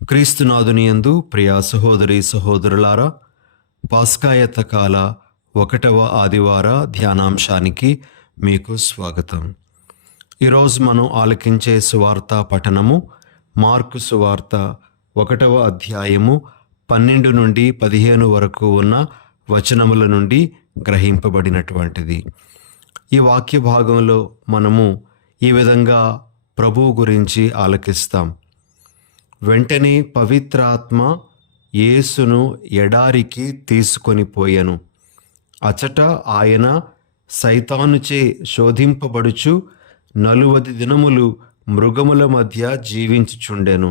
క్రీస్తునాథుని యందు ప్రియ సహోదరి సహోదరులారా, పాస్కాయత కాల 1వ ఆదివార ధ్యానాంశానికి మీకు స్వాగతం. ఈరోజు మనం ఆలకించే సువార్త పఠనము మార్కు సువార్త 1వ అధ్యాయము 12 నుండి 15 వరకు ఉన్న వచనముల నుండి గ్రహింపబడినటువంటిది. ఈ వాక్య భాగంలో మనము ఈ విధంగా ప్రభువు గురించి ఆలకిస్తాం. వెంటనే పవిత్రాత్మ యేసును ఎడారికి తీసుకొని పోయెను. అచట ఆయన సైతానుచే శోధింపబడుచు 40 దినములు మృగముల మధ్య జీవించుచుండెను.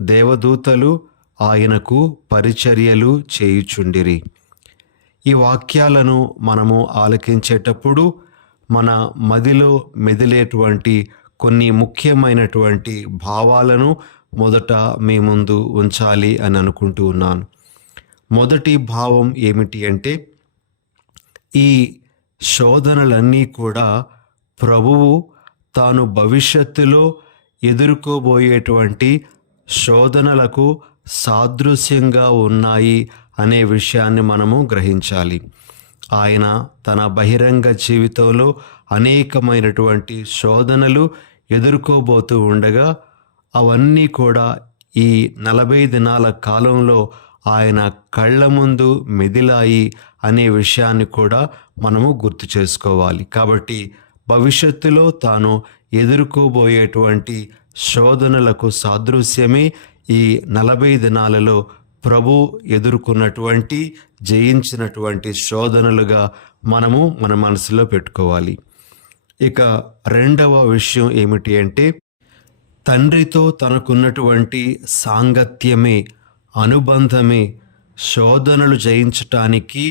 దేవదూతలు ఆయనకు పరిచర్యలు చేయుచుండిరి. ఈ వాక్యాలను మనము ఆలకించేటప్పుడు మన మదిలో మెదిలేటువంటి కొన్ని ముఖ్యమైనటువంటి భావాలను మొదట మీ ముందు ఉంచాలి అని అనుకుంటూ ఉన్నాను. మొదటి భావం ఏమిటి అంటే, ఈ శోధనలన్నీ కూడా ప్రభువు తాను భవిష్యత్తులో ఎదుర్కోబోయేటువంటి శోధనలకు సాదృశ్యంగా ఉన్నాయి అనే విషయాన్ని మనము గ్రహించాలి. ఆయన తన బహిరంగ జీవితంలో అనేకమైనటువంటి శోధనలు ఎదుర్కోబోతూ ఉండగా అవన్నీ కూడా ఈ 40 దినాల కాలంలో ఆయన కళ్ళ ముందు మెదిలాయి అనే విషయాన్ని కూడా మనము గుర్తు చేసుకోవాలి. కాబట్టి భవిష్యత్తులో తాను ఎదుర్కోబోయేటువంటి శోధనలకు సాదృశ్యమే ఈ 40 దినాలలో ప్రభు ఎదుర్కొన్నటువంటి జయించినటువంటి శోధనలుగా మనము మన మనసులో పెట్టుకోవాలి. ఇక రెండవ విషయం ఏమిటి అంటే, తండ్రితో తనకున్నటువంటి సాంగత్యమే, అనుబంధమే శోధనలు జయించటానికి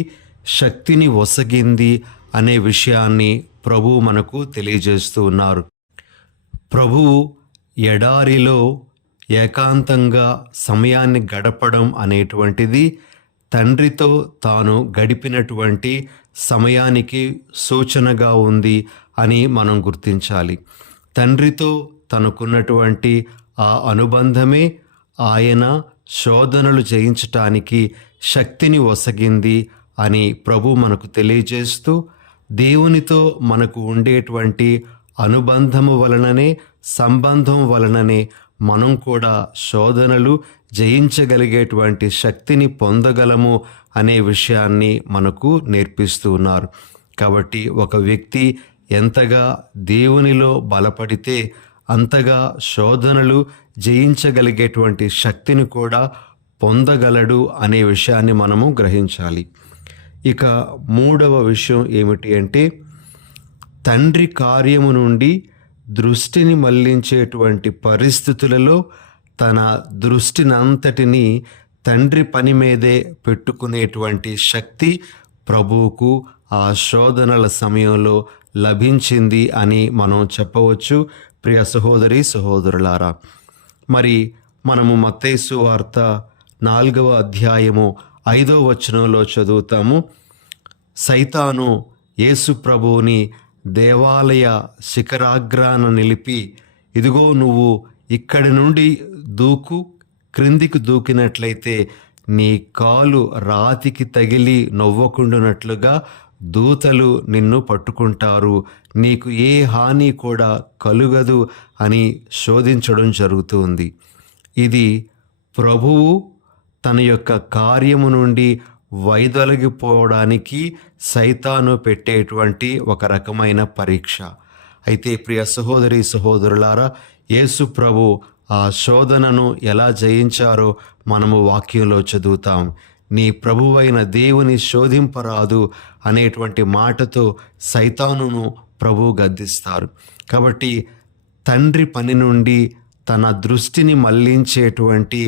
శక్తిని ఒసగింది అనే విషయాన్ని ప్రభువు మనకు తెలియజేస్తూ ఉన్నారు. ప్రభువు ఎడారిలో ఏకాంతంగా సమయాన్ని గడపడం అనేటువంటిది తండ్రితో తాను గడిపినటువంటి సమయానికి సూచనగా ఉంది అని మనం గుర్తించాలి. తండ్రితో తనకున్నటువంటి ఆ అనుబంధమే ఆయన శోధనలు జయించటానికి శక్తిని ఒసగింది అని ప్రభు మనకు తెలియజేస్తూ, దేవునితో మనకు ఉండేటువంటి అనుబంధము వలననే, సంబంధం వలననే మనం కూడా శోధనలు జయించగలిగేటువంటి శక్తిని పొందగలము అనే విషయాన్ని మనకు నేర్పిస్తూ ఉన్నారు. కాబట్టి ఒక వ్యక్తి ఎంతగా దేవునిలో బలపడితే అంతగా శోధనలు జయించగలిగేటువంటి శక్తిని కూడా పొందగలడు అనే విషయాన్ని మనము గ్రహించాలి. ఇక మూడవ విషయం ఏమిటి అంటే, తండ్రి కార్యము నుండి దృష్టిని మళ్లించేటువంటి పరిస్థితులలో తన దృష్టినంతటినీ తండ్రి పని మీదే పెట్టుకునేటువంటి శక్తి ప్రభువుకు ఆ శోధనల సమయంలో లభించింది అని మనం చెప్పవచ్చు. ప్రియ సహోదరి సహోదరులారా, మరి మనము మత్తయి సువార్త 4వ అధ్యాయము 5వ వచనంలో చదువుతాము. సైతాను యేసు ప్రభువుని దేవాలయ శిఖరాగ్రాన నిలిపి, ఇదిగో నువ్వు ఇక్కడి నుండి దూకు, క్రిందికి దూకినట్లయితే నీ కాలు రాతికి తగిలి నొవ్వకుండునట్లుగా దూతలు నిన్ను పట్టుకుంటారు, నీకు ఏ హాని కూడా కలుగదు అని శోధించడం జరుగుతుంది. ఇది ప్రభువు తన యొక్క కార్యము నుండి వైదొలగిపోవడానికి సైతాను పెట్టేటువంటి ఒక రకమైన పరీక్ష. అయితే ప్రియ సహోదరి సహోదరులారా, యేసు ప్రభు ఆ శోధనను ఎలా జయించారో మనము వాక్యంలో చదువుతాం. నీ ప్రభువైన దేవుని శోధింపరాదు అనేటువంటి మాటతో సైతానును ప్రభు గద్దిస్తారు. కాబట్టి తండ్రి పని నుండి తన దృష్టిని మళ్లించేటువంటి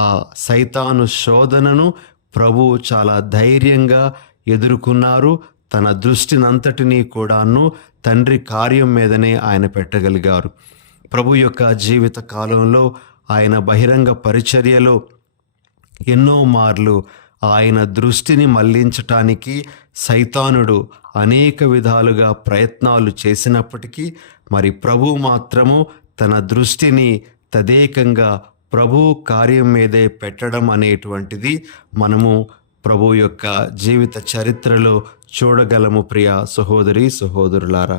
ఆ సైతాను శోధనను ప్రభు చాలా ధైర్యంగా ఎదుర్కొన్నారు. తన దృష్టినంతటినీ కూడాను తండ్రి కార్యం మీదనే ఆయన పెట్టగలిగారు. ప్రభు యొక్క జీవిత కాలంలో ఆయన బహిరంగ పరిచర్యలో ఎన్నో మార్లు ఆయన దృష్టిని మళ్లించటానికి సైతానుడు అనేక విధాలుగా ప్రయత్నాలు చేసినప్పటికీ మరి ప్రభు మాత్రము తన దృష్టిని తదేకంగా ప్రభు కార్యం మీదే పెట్టడం అనేటువంటిది మనము ప్రభు యొక్క జీవిత చరిత్రలో చూడగలము ప్రియ సహోదరి సహోదరులారా.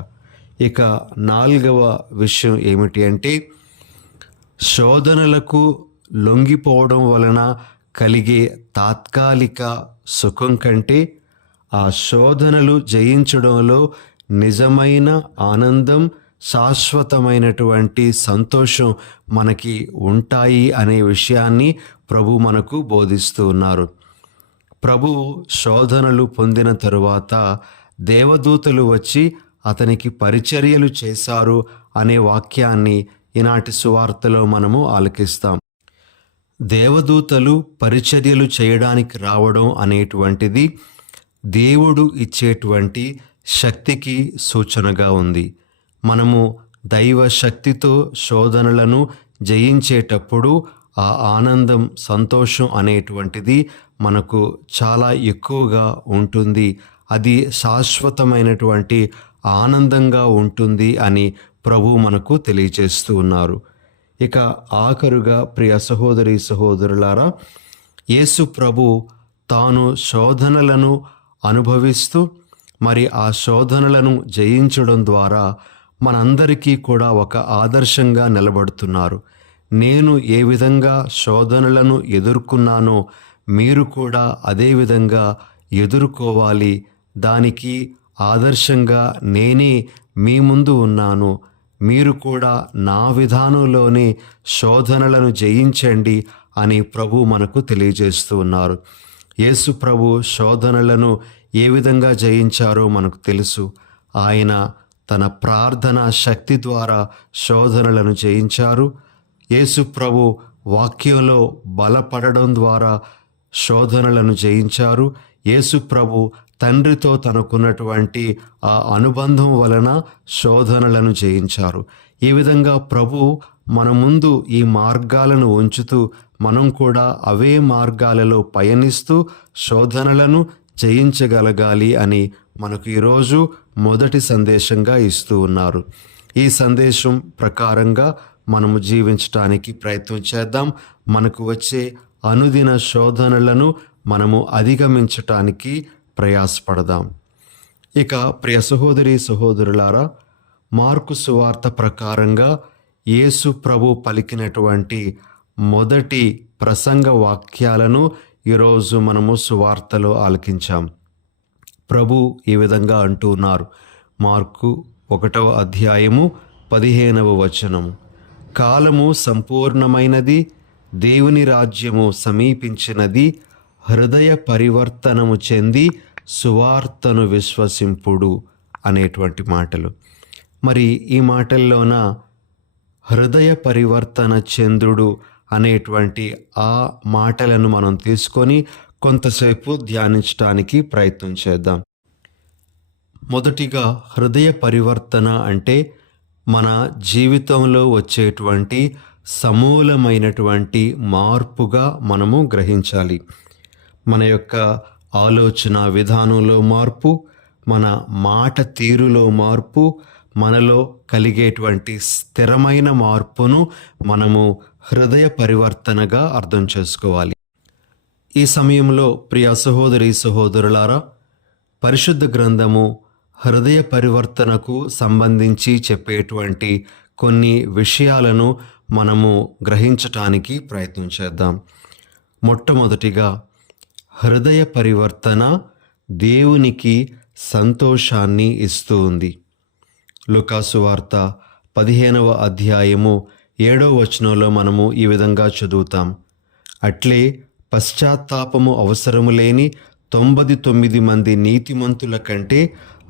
ఇక 4వ విషయం ఏమిటి అంటే, శోధనలకు లొంగిపోవడం వలన కలిగే తాత్కాలిక సుఖం కంటే ఆ శోధనలు జయించడంలో నిజమైన ఆనందం, శాశ్వతమైనటువంటి సంతోషం మనకి ఉంటాయి అనే విషయాన్ని ప్రభు మనకు బోధిస్తూ ఉన్నారు. ప్రభు శోధనలు పొందిన తరువాత దేవదూతలు వచ్చి అతనికి పరిచర్యలు చేశారు అనే వాక్యాన్ని ఈనాటి సువార్తలో మనము ఆలకిస్తాం. దేవదూతలు పరిచర్యలు చేయడానికి రావడం అనేటువంటిది దేవుడు ఇచ్చేటువంటి శక్తికి సూచనగా ఉంది. మనము దైవ శక్తితో శోధనలను జయించేటప్పుడు ఆ ఆనందం, సంతోషం అనేటువంటిది మనకు చాలా ఎక్కువగా ఉంటుంది. అది శాశ్వతమైనటువంటి ఆనందంగా ఉంటుంది అని ప్రభు మనకు తెలియజేస్తూ ఉన్నారు. ఇక ఆఖరుగా ప్రియ సహోదరి సహోదరులారా, యేసు ప్రభు తాను శోధనలను అనుభవిస్తూ మరి ఆ శోధనలను జయించడం ద్వారా మనందరికీ కూడా ఒక ఆదర్శంగా నిలబడుతున్నారు. నేను ఏ విధంగా శోధనలను ఎదుర్కొన్నానో మీరు కూడా అదే విధంగా ఎదుర్కోవాలి. దానికి ఆదర్శంగా నేనే మీ ముందు ఉన్నాను. మీరు కూడా నా విధానంలోనే శోధనలను జయించండి అని ప్రభు మనకు తెలియజేస్తూ ఉన్నారు. యేసు ప్రభు శోధనలను ఏ విధంగా జయించారో మనకు తెలుసు. ఆయన తన ప్రార్థన శక్తి ద్వారా శోధనలను జయించారు. యేసు ప్రభు వాక్యంలో బలపడడం ద్వారా శోధనలను జయించారు. యేసు ప్రభు తండ్రితో తనకున్నటువంటి ఆ అనుబంధం వలన శోధనలను జయించారు. ఈ విధంగా ప్రభు మన ముందు ఈ మార్గాలను ఉంచుతూ మనం కూడా అవే మార్గాలలో పయనిస్తూ శోధనలను జయించగలగాలి అని మనకు ఈరోజు మొదటి సందేశంగా ఇస్తూ ఉన్నారు. ఈ సందేశం ప్రకారంగా మనము జీవించడానికి ప్రయత్నం చేద్దాం. మనకు వచ్చే అనుదిన శోధనలను మనము అధిగమించటానికి ప్రయాసపడదాం. ఇక ప్రియ సహోదరి సహోదరులారా, మార్కు సువార్త ప్రకారంగా యేసు ప్రభు పలికినటువంటి మొదటి ప్రసంగ వాక్యాలను ఈరోజు మనము సువార్తలో ఆలకించాం. ప్రభు ఈ విధంగా అంటూ ఉన్నారు. మార్కు 1వ అధ్యాయము 15వ వచనము, కాలము సంపూర్ణమైనది, దేవుని రాజ్యము సమీపించినది, హృదయ పరివర్తనము చెంది సువార్తను విశ్వసింపుడు అనేటువంటి మాటలు. మరి ఈ మాటల్లోన హృదయ పరివర్తన చెందుడు అనేటువంటి ఆ మాటలను మనం తీసుకొని కొంతసేపు ధ్యానించడానికి ప్రయత్నం చేద్దాం. మొదటిగా హృదయ పరివర్తన అంటే మన జీవితంలో వచ్చేటువంటి సమూలమైనటువంటి మార్పుగా మనము గ్రహించాలి. మన యొక్క ఆలోచన విధానంలో మార్పు, మన మాట తీరులో మార్పు, మనలో కలిగేటువంటి స్థిరమైన మార్పును మనము హృదయ పరివర్తనగా అర్థం చేసుకోవాలి. ఈ సమయంలో ప్రియ సహోదరి సహోదరులారా, పరిశుద్ధ గ్రంథము హృదయ పరివర్తనకు సంబంధించి చెప్పేటువంటి కొన్ని విషయాలను మనము గ్రహించటానికి ప్రయత్నం చేద్దాం. మొట్టమొదటిగా, హృదయ పరివర్తన దేవునికి సంతోషాన్ని ఇస్తూ ఉంది. లూకాసు వార్త 15వ అధ్యాయము 7వ వచనంలో మనము ఈ విధంగా చదువుతాం. అట్లే పశ్చాత్తాపము అవసరము లేని 99 మంది నీతిమంతుల కంటే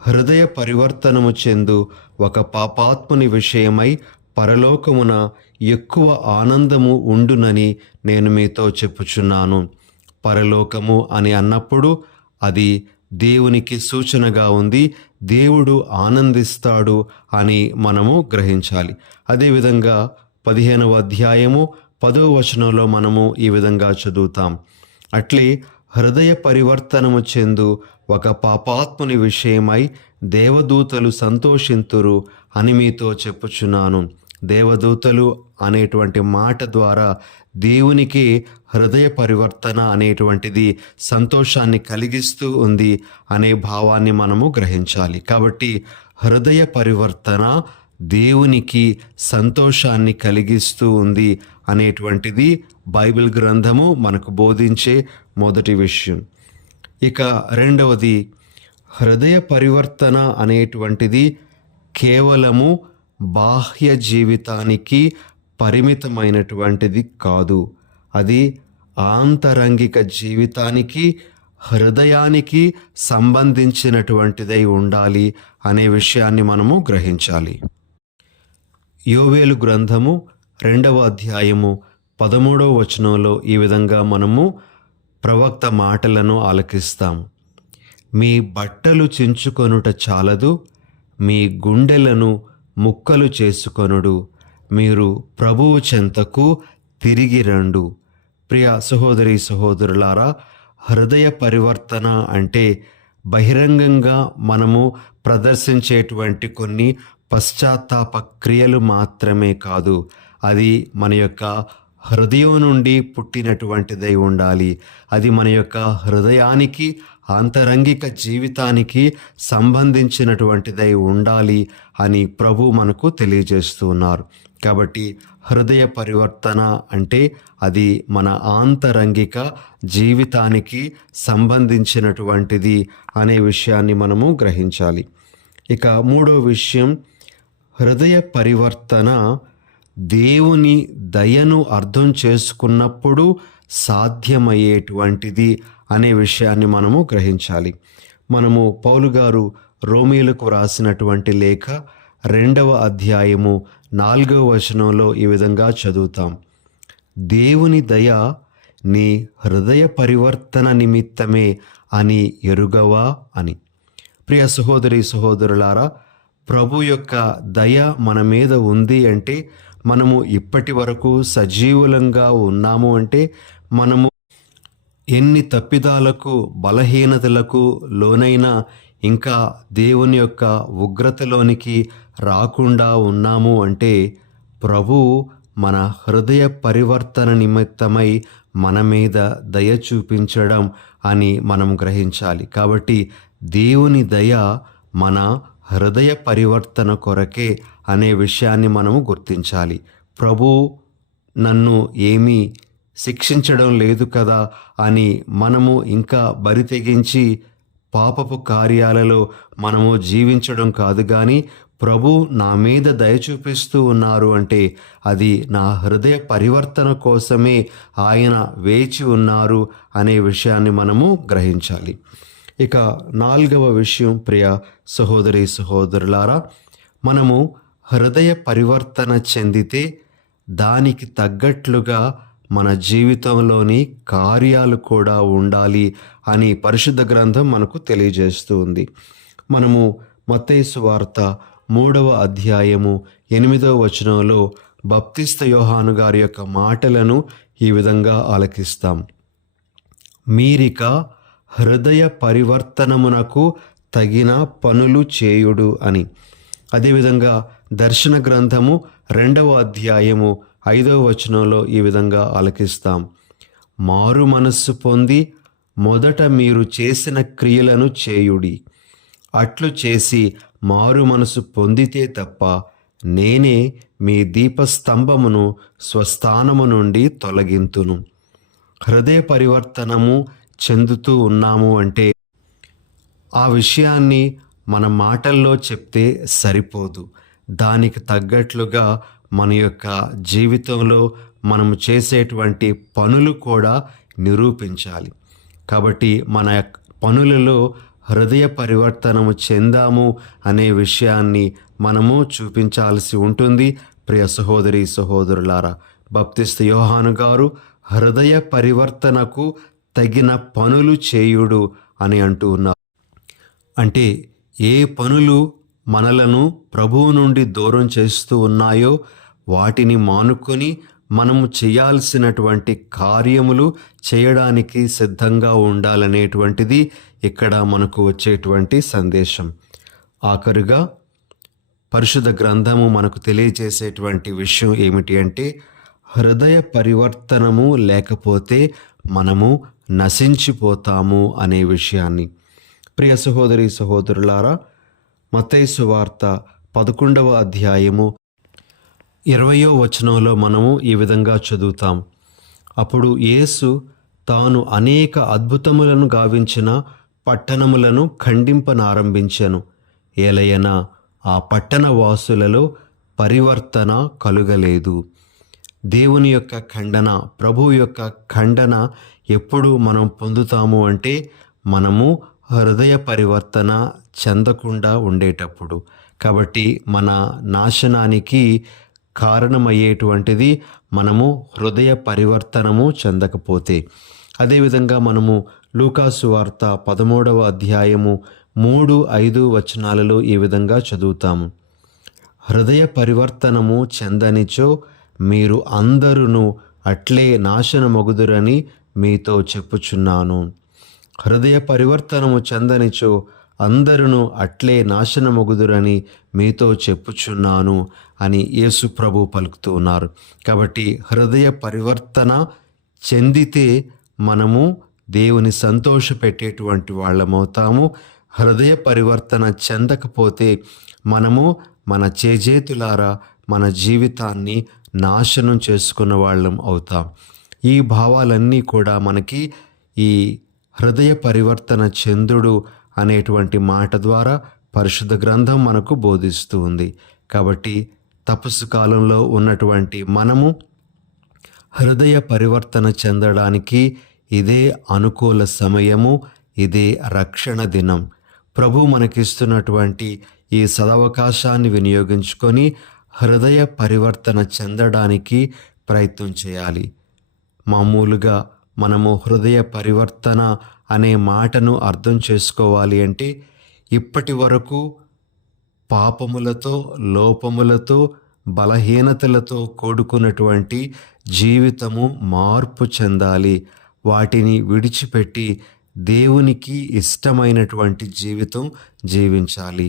హృదయ పరివర్తనము చెందు ఒక పాపాత్ముని విషయమై పరలోకమున ఎక్కువ ఆనందము ఉండునని నేను మీతో చెప్పుచున్నాను. పరలోకము అని అన్నప్పుడు అది దేవునికి సూచనగా ఉంది. దేవుడు ఆనందిస్తాడు అని మనము గ్రహించాలి. అదేవిధంగా 15వ అధ్యాయము 10వ వచనంలో మనము ఈ విధంగా చదువుతాం. అట్లే హృదయ పరివర్తనము చెందు ఒక పాపాత్ముని విషయమై దేవదూతలు సంతోషింతురు అని మీతో చెప్పుచున్నాను. దేవదూతలు అనేటువంటి మాట ద్వారా దేవునికి హృదయ పరివర్తన అనేటువంటిది సంతోషాన్ని కలిగిస్తూ ఉంది అనే భావాన్ని మనము గ్రహించాలి. కాబట్టి హృదయ పరివర్తన దేవునికి సంతోషాన్ని కలిగిస్తూ ఉంది అనేటువంటిది బైబిల్ గ్రంథము మనకు బోధించే మొదటి విషయం. ఇక రెండవది, హృదయ పరివర్తన అనేటువంటిది కేవలము బాహ్య జీవితానికి పరిమితమైనటువంటిది కాదు. అది ఆంతరంగిక జీవితానికి, హృదయానికి సంబంధించినటువంటిదై ఉండాలి అనే విషయాన్ని మనము గ్రహించాలి. యోవేలు గ్రంథము 2వ అధ్యాయము 13వ వచనంలో ఈ విధంగా మనము ప్రవక్త మాటలను ఆలకిస్తాము. మీ బట్టలు చించుకొనుట చాలదు, మీ గుండెలను ముక్కలు చేసుకొనుడు, మీరు ప్రభువు చెంతకు తిరిగి రండు. ప్రియ సహోదరి సహోదరులారా, హృదయ పరివర్తన అంటే బహిరంగంగా మనము ప్రదర్శించేటువంటి కొన్ని పశ్చాత్తాప క్రియలు మాత్రమే కాదు. అది మన యొక్క హృదయం నుండి పుట్టినటువంటిదై ఉండాలి. అది మన యొక్క హృదయానికి, ఆంతరంగిక జీవితానికి సంబంధించినటువంటిదై ఉండాలి అని ప్రభు మనకు తెలియజేస్తున్నారు. కాబట్టి హృదయ పరివర్తన అంటే అది మన ఆంతరంగిక జీవితానికి సంబంధించినటువంటిది అనే విషయాన్ని మనము గ్రహించాలి. ఇక మూడో విషయం, హృదయ పరివర్తన దేవుని దయను అర్థం చేసుకున్నప్పుడు సాధ్యమయ్యేటువంటిది అనే విషయాన్ని మనము గ్రహించాలి. మనము పౌలు గారు రోమీయులకు వ్రాసినటువంటి లేఖ 2వ అధ్యాయము 4వ వచనంలో ఈ విధంగా చదువుతాం. దేవుని దయ నీ హృదయ పరివర్తన నిమిత్తమే అని ఎరుగవా అని. ప్రియ సహోదరి సహోదరులారా, ప్రభు యొక్క దయ మన మీద ఉంది అంటే, మనము ఇప్పటి వరకు సజీవులంగా ఉన్నాము అంటే, మనము ఎన్ని తప్పిదాలకు, బలహీనతలకు లోనైనా ఇంకా దేవుని యొక్క ఉగ్రతలోనికి రాకుండా ఉన్నాము అంటే, ప్రభు మన హృదయ పరివర్తన నిమిత్తమై మన మీద దయ చూపించడం అని మనం గ్రహించాలి. కాబట్టి దేవుని దయ మన హృదయ పరివర్తన కొరకే అనే విషయాన్ని మనము గుర్తించాలి. ప్రభు నన్ను ఏమీ శిక్షించడం లేదు కదా అని మనము ఇంకా బరితెగించి పాపపు కార్యాలలో మనము జీవించడం కాదు, కానీ ప్రభు నా మీద దయ చూపిస్తూ ఉన్నారు అంటే అది నా హృదయ పరివర్తన కోసమే ఆయన వేచి ఉన్నారు అనే విషయాన్ని మనము గ్రహించాలి. ఇక 4వ విషయం, ప్రియ సహోదరి సహోదరులారా, మనము హృదయ పరివర్తన చెందితే దానికి తగ్గట్లుగా మన జీవితంలోని కార్యాలు కూడా ఉండాలి అని పరిశుద్ధ గ్రంథం మనకు తెలియజేస్తూ ఉంది. మనము మత్తయి సువార్త 3వ అధ్యాయము 8వ వచనంలో బప్తిస్త యోహాను గారి యొక్క మాటలను ఈ విధంగా ఆలకిస్తాం. మీరిక హృదయ పరివర్తనమునకు తగిన పనులు చేయుడు అని. అదేవిధంగా దర్శన గ్రంథము 2వ అధ్యాయము 5వ వచనంలో ఈ విధంగా ఆలకిస్తాం. మారు మనస్సు పొంది మొదట మీరు చేసిన క్రియలను చేయుడి. అట్లు చేసి మారు మనసు పొందితే తప్ప నేనే మీ దీపస్తంభమును స్వస్థానము నుండి తొలగింతును. హృదయ పరివర్తనము చెందుతూ ఉన్నాము అంటే ఆ విషయాన్ని మన మాటల్లో చెప్తే సరిపోదు. దానికి తగ్గట్లుగా మన యొక్క జీవితంలో మనము చేసేటువంటి పనులు కూడా నిరూపించాలి. కాబట్టి మన పనులలో హృదయ పరివర్తనము చెందాము అనే విషయాన్ని మనము చూపించాల్సి ఉంటుంది. ప్రియ సహోదరి సహోదరులారా, బప్తిస్త యోహాను గారు హృదయ పరివర్తనకు తగిన పనులు చేయుడు అని అంటూ ఉన్నారు. అంటే ఏ పనులు మనలను ప్రభువు నుండి దూరం చేస్తూ ఉన్నాయో వాటిని మానుకొని మనము చేయాల్సినటువంటి కార్యములు చేయడానికి సిద్ధంగా ఉండాలనేటువంటిది ఇక్కడ మనకు వచ్చేటువంటి సందేశం. ఆఖరుగా పరిశుద్ధ గ్రంథము మనకు తెలియజేసేటువంటి విషయం ఏమిటి అంటే, హృదయ పరివర్తనము లేకపోతే మనము నశించిపోతాము అనే విషయాన్ని. ప్రియ సహోదరి సహోదరులారా, మత్తయి సువార్త 11వ అధ్యాయము 20వ వచనంలో మనము ఈ విధంగా చదువుతాం. అప్పుడు యేసు తాను అనేక అద్భుతములను గావించిన పట్టణములను ఖండింపనారంభించెను. ఏలయన ఆ పట్టణ వాసులలో పరివర్తన కలుగలేదు. దేవుని యొక్క ఖండన, ప్రభువు యొక్క ఖండన ఎప్పుడు మనం పొందుతాము అంటే, మనము హృదయ పరివర్తన చెందకుండా ఉండేటప్పుడు. కాబట్టి మన నాశనానికి కారణమయ్యేటువంటిది మనము హృదయ పరివర్తనము చెందకపోతే. అదేవిధంగా మనము లూకాసు వార్త 13వ అధ్యాయము 3-5 వచనాలలో ఈ విధంగా చదువుతాము. హృదయ పరివర్తనము చెందనిచో మీరు అందరును అట్లే నాశనమగుదురని మీతో చెప్పుచున్నాను. హృదయ పరివర్తనము చెందనిచో అందరును అట్లే నాశనమగుదురని మీతో చెప్పుచున్నాను అని యేసు ప్రభు పలుకుతూ ఉన్నారు. కాబట్టి హృదయ పరివర్తన చెందితే మనము దేవుని సంతోషపెట్టేటువంటి వాళ్ళమవుతాము. హృదయ పరివర్తన చెందకపోతే మనము మన చేజేతులారా మన జీవితాన్ని నాశనం చేసుకున్న వాళ్ళం అవుతాం. ఈ భావాలన్నీ కూడా మనకి ఈ హృదయ పరివర్తన చెందుడు అనేటువంటి మాట ద్వారా పరిశుద్ధ గ్రంథం మనకు బోధిస్తూ ఉంది. కాబట్టి తపస్సు కాలంలో ఉన్నటువంటి మనము హృదయ పరివర్తన చెందడానికి ఇదే అనుకూల సమయము, ఇదే రక్షణ దినం. ప్రభు మనకిస్తున్నటువంటి ఈ సదవకాశాన్ని వినియోగించుకొని హృదయ పరివర్తన చెందడానికి ప్రయత్నం చేయాలి. మామూలుగా మనము హృదయ పరివర్తన అనే మాటను అర్థం చేసుకోవాలి అంటే, ఇప్పటి వరకు పాపములతో, లోపములతో, బలహీనతలతో కూడుకున్నటువంటి జీవితము మార్పు చెందాలి. వాటిని విడిచిపెట్టి దేవునికి ఇష్టమైనటువంటి జీవితం జీవించాలి.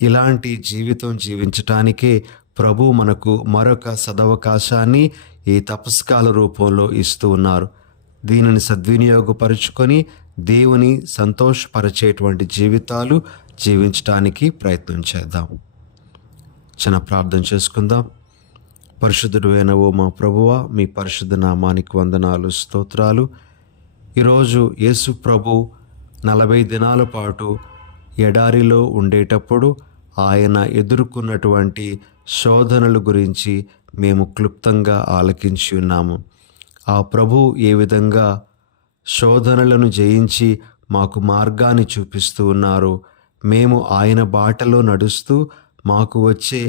ఇలాంటి జీవితం జీవించటానికే ప్రభు మనకు మరొక సదవకాశాన్ని ఈ తపస్కాల రూపంలో ఇస్తూ ఉన్నారు. దీనిని సద్వినియోగపరుచుకొని దేవుని సంతోషపరిచేటువంటి జీవితాలు జీవించటానికి ప్రయత్నం చేద్దాం. చిన్న ప్రార్థన చేసుకుందాం. పరిశుద్ధుడైన ఓ మా ప్రభువా, మీ పరిశుద్ధ నామానికి వందనాలు, స్తోత్రాలు. ఈరోజు యేసు ప్రభు 40 దినాల పాటు ఎడారిలో ఉండేటప్పుడు ఆయన ఎదుర్కొన్నటువంటి శోధనల గురించి మేము క్లుప్తంగా ఆలకించి ఉన్నాము. ఆ ప్రభు ఏ విధంగా శోధనలను జయించి మాకు మార్గాన్ని చూపిస్తూ ఉన్నారు. మేము ఆయన బాటలో నడుస్తూ మాకు వచ్చే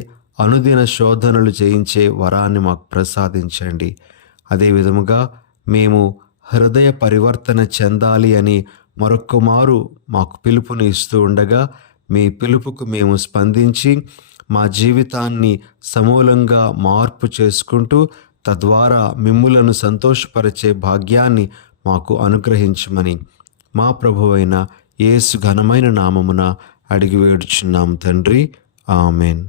అనుదిన శోధనలు జయించే వరాన్ని మాకు ప్రసాదించండి. అదేవిధముగా మేము హృదయ పరివర్తన చెందాలి అని మరొక్క మారు మాకు పిలుపుని ఇస్తూ ఉండగా, మీ పిలుపుకు మేము స్పందించి మా జీవితాన్ని సమూలంగా మార్పు చేసుకుంటూ తద్వారా మిమ్ములను సంతోషపరిచే భాగ్యాన్ని మాకు అనుగ్రహించమని మా ప్రభువైన యేసు ఘనమైన నామమున అడిగి వేడుచున్నాం తండ్రి. ఆమెన్.